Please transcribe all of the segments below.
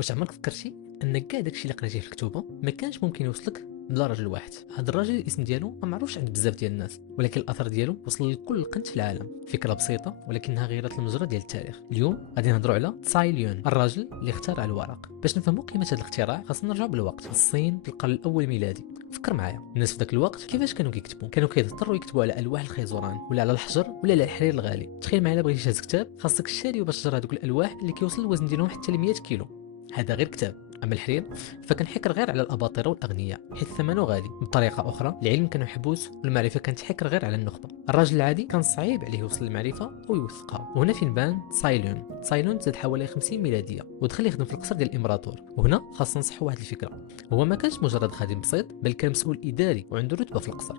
واش عمرك فكرتي ان كاع داكشي اللي قريتيه في الكتوبه ما كانش ممكن يوصلك بلا راجل واحد؟ هذا الراجل الاسم ديالو ما معروفش عند بزاف ديال الناس، ولكن الاثر ديالو وصل لكل قنت في العالم. فكره بسيطه ولكنها غيرت المجرى ديال التاريخ. اليوم غادي نهضروا على تساي ليون، الراجل اللي اخترع الورق. باش نفهموا قيمه هذا الاختراع خاصنا نرجعوا بالوقت للصين في القرن الاول ميلادي. فكر معايا، الناس في ذاك الوقت كيفاش كانوا كيكتبوا؟ كانوا كيضطروا يكتبوا على الواح الخيزران ولا على الحجر ولا على الحرير الغالي. تخيل معايا، بغيتي تهز كتاب خاصك الشاري باش تجر هذوك الالواح اللي كيوصل الوزن ديالهم حتى ل 100 كيلو. هذا غير كتاب. اما الحرير فكان حكر غير على الاباطره والاغنياء حيث ثمنه غالي. بطريقه اخرى العلم كان محبوس والمعرفه كانت حكر غير على النخبه. الراجل العادي كان صعيب عليه يوصل للمعرفه او يوثقها. وهنا فين بان تساي لون زاد حوالي 50 ميلاديه ودخل يخدم في القصر ديال الامبراطور. وهنا خاصنا نصحوا واحد الفكره، هو ما كانش مجرد خادم بسيط، بل كان مسؤول اداري وعنده رتبه في القصر.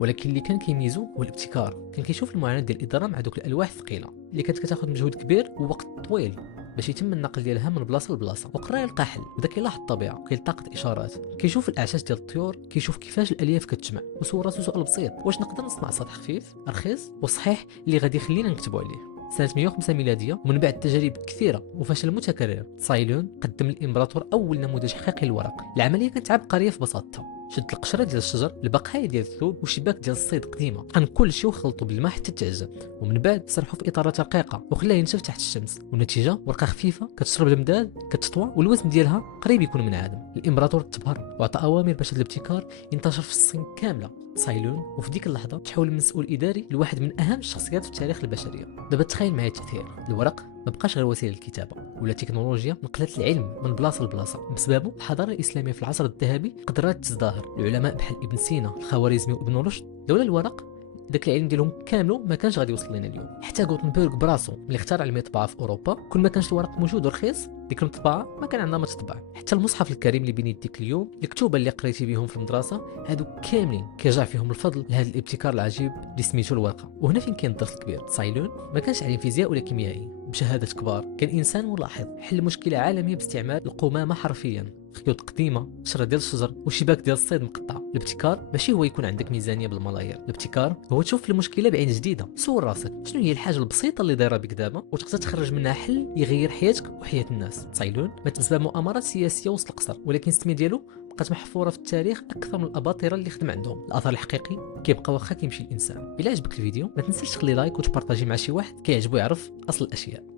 ولكن اللي كان كيميزو هو الابتكار. كان كيشوف المعاناه ديال الاداره مع دوك الالواح الثقيله اللي كانت كتاخذ مجهود كبير ووقت طويل باش يتم النقل ديالها من بلاصه لبلاصه. وقرا يلقى حل، بدا كيلاحظ الطبيعه وكيلتقط اشارات، كيشوف الاعشاش ديال الطيور، كيشوف كيفاش الالياف كتجمع. وسول راسو سؤال بسيط، واش نقدر نصنع سطح خفيف رخيص وصحيح اللي غادي يخلينا نكتبوا عليه؟ سنة 105 ميلادية ومن بعد تجارب كثيرة وفشل متكرر، تساي قدم للإمبراطور أول نموذج حقيقي للورق. العملية كانت عبقرية في بساطتها. شد القشره ديال الشجر، البقايا ديال الثوب وشباك ديال الصيد قديمه، طحن كل شيء وخلطوا بالماء حتى تعجن، ومن بعد سرحوا في اطارات رقيقه وخلاه ينشف تحت الشمس. والنتيجه ورقه خفيفه كتشرب المداد، كتطوى، والوزن ديالها قريب يكون منعدم. الامبراطور تبهر وعطى اوامر باش هذا الابتكار ينتشر في الصين كامله. تساي وفي ديك اللحظه تحول من مسؤول اداري لواحد من اهم الشخصيات في تاريخ البشريه. دابا تخيل معايا التاثير. الورق ما بقاش غير وسيله للكتابه، ولا تكنولوجيا نقلت العلم من بلاصه لبلاصه. بسببه الحضاره الاسلاميه في العصر الذهبي قدرت تزدهر. العلماء بحال ابن سينا، الخوارزمي وابن رشد، لولا الورق داك العلم ديالهم كامله ما كانش غادي يوصل لنا اليوم. حتى غوتنبرغ براسو ملي اخترع المطبعه في اوروبا، كل ما كانش الورق موجود ورخيص ديك المطبعه ما كان عندها ما تطبع. حتى المصحف الكريم اللي بين يديك اليوم، الكتوبه اللي قريتي بهم في المدرسه، هادو كاملين كيرجع فيهم الفضل لهذا الابتكار العجيب اللي سميتو الورقه. وهنا فين كاين الدرس الكبير. تساي ما كانش عالم فيزياء ولا كيميائي بشهادات كبار، كان انسان ملاحظ حل مشكله عالميه باستعمال القمامه حرفيا، خيوط قديمه، قشره ديال الشجر وشباك ديال الصيد مقطع. الابتكار ماشي هو يكون عندك ميزانيه بالملايير، الابتكار هو تشوف المشكله بعين جديده. سول راسك شنو هي الحاجه البسيطه اللي دايره بك دابا وتقدر تخرج منها حل يغير حياتك وحياه الناس. تساي مات بسبب مؤامرات سياسيه وسط القصر، ولكن السميه ديالو بقات محفوره في التاريخ اكثر من الاباطره اللي خدم عندهم. الاثر الحقيقي كيبقى واخا كيمشي الانسان. الا عجبك الفيديو ما تنساش تخلي لايك وتبارطاجي مع شي واحد كيعجبو يعرف اصل الاشياء.